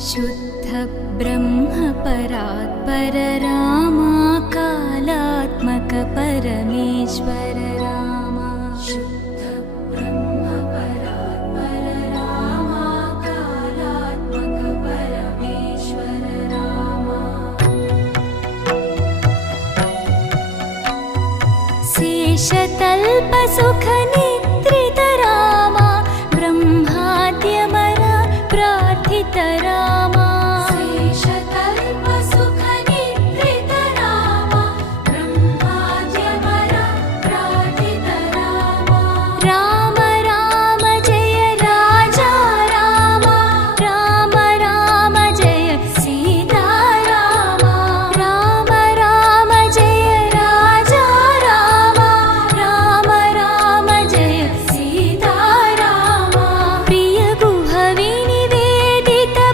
शुद्ध ब्रह्म परात्पर रामा कालात्मक परमेश्वर रामा शुद्ध ब्रह्म परात्पर रामा कालात्मक परमेश्वर रामा शेषतल्प सुख निद्रित रामा ब्रह्माद्यमर प्रार्थित रामा